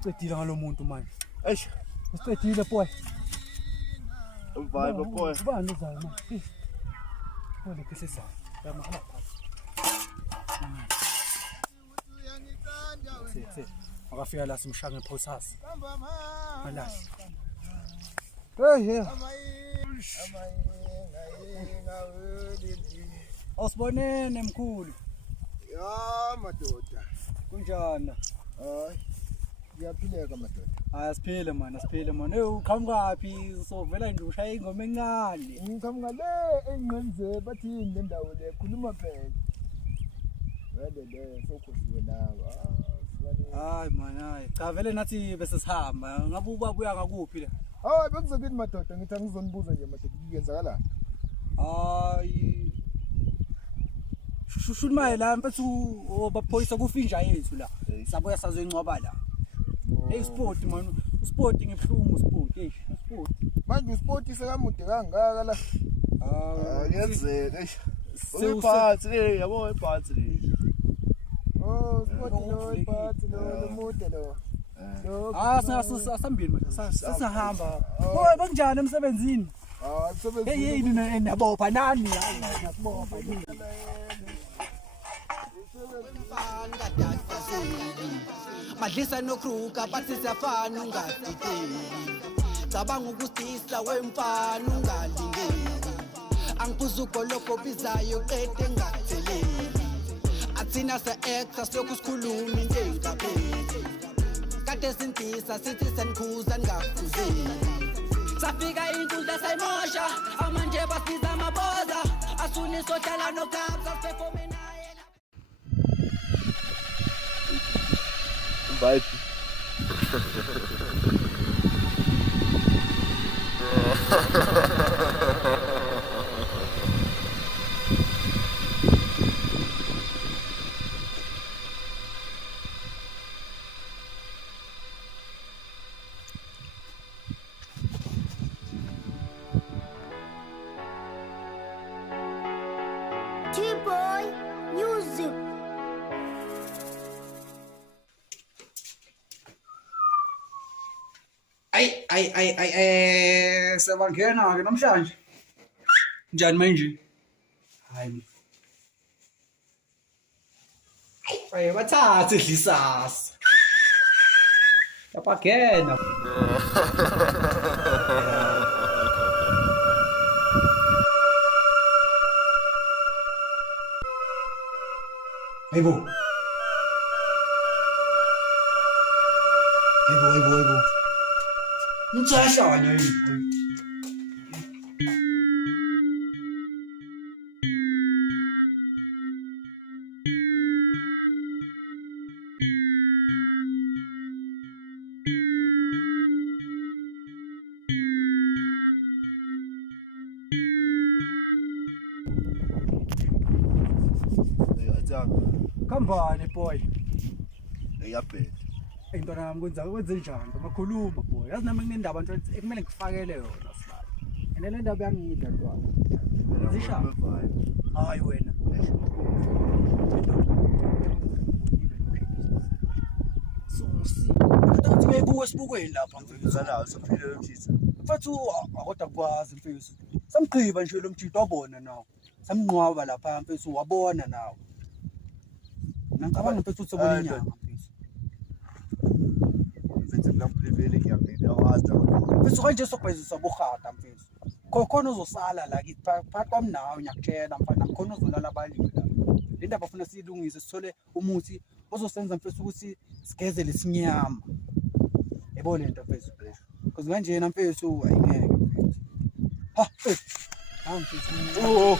Usicedile ngalomuntu manje. Eish, Usicedile boy. vibe boy. Ubani uzayo manje? Ole khehlisa. Yamahala phansi. Sithi akafika la simshange phosas. Malahle. Hey. Osibonene mkhulu. Ya madoda. Kunjani? Hayi. Ngiyaphileka madoda. Asiphile man. Hey uqhamukapi? Sovela nje ushaya ingoma encane. Ngiqhamuka le engqenze bathi le ndawo le khuluma phela. Wele sokhosiwe nawe. Hayi man. Cha vele nathi bese sihamba. Ngabe ubabuya ngakuphi la? Hayi bekuzokini madoda ngithi angizonibuza nje madoda kuyenzakala. Hayi. Shushulmaye la mfethu baphoyisa kufinja yethu la. Sabuya sazoyincwaba la. Hey sport man, sport ngibhlungu sport, hey sport. Manje usport sekamude kangaka la. Ngiyenzeka eish. Uyiphathi le yabo iphathi le. Oh, sport lo iphathi lo mude lo. Asambili manje. Sasahamba. Boy banjani emsebenzini? Msebenzi. Hey nabopha nani? Hayi nasibopha yini? Madlisa nokruka bathi siyafana ungadideli cabanga ukusisa wemfana ungalingeli angiphuza ugoloko bizayo qede engatheleli athina se-exa sokusikhuluma into engapheli kade sintisa sithi senikhuza ningakhuzeli safika inkundla sayimosha amanje basiza amaboza asunisohlala nogabza sefome naye Vibe. T-Boy Music. Sabangena ke namhlanje. Njani manje? Hayi. Hayi bathathe idlisasa. Yapagena. Hayibo. Ntsashanya yini? Kambani boy. Eyabhela. Intwana yami kwenze njani? Bakhuluma boy. Yazi nami nginendaba nje ekumele ngifakele yona sibaba. Ene le ndaba yangidla ntwana. Zisha. Hayi wena. Uthi bebuwe sibukweni lapha mfethu. Ngizalayo sophile lomthitha. Mfethu akodwa kwazi mfethu. Samgqiba nje lo mthitho wabona nawo. Samnqwaba lapha mfethu wabona nawo. Ngicabanga mfethu uthobona inyanga mfethu. Mfethu ngamphilivele ngiyangena awazi nawo. Mfethu kanje sokwezisa bohata mfethu. Khona uzosala la kithi phakathi kwami nawe ngiyakutshela mfana khona uzolala abalimi la. Le ndaba bafuna silungise sithole umuthi ozosenza mfethu ukuthi sigezele sinyama. Yebo lento mfethu. Because kanje mfethu ayingeke mfethu. Ha mfethu. Oh.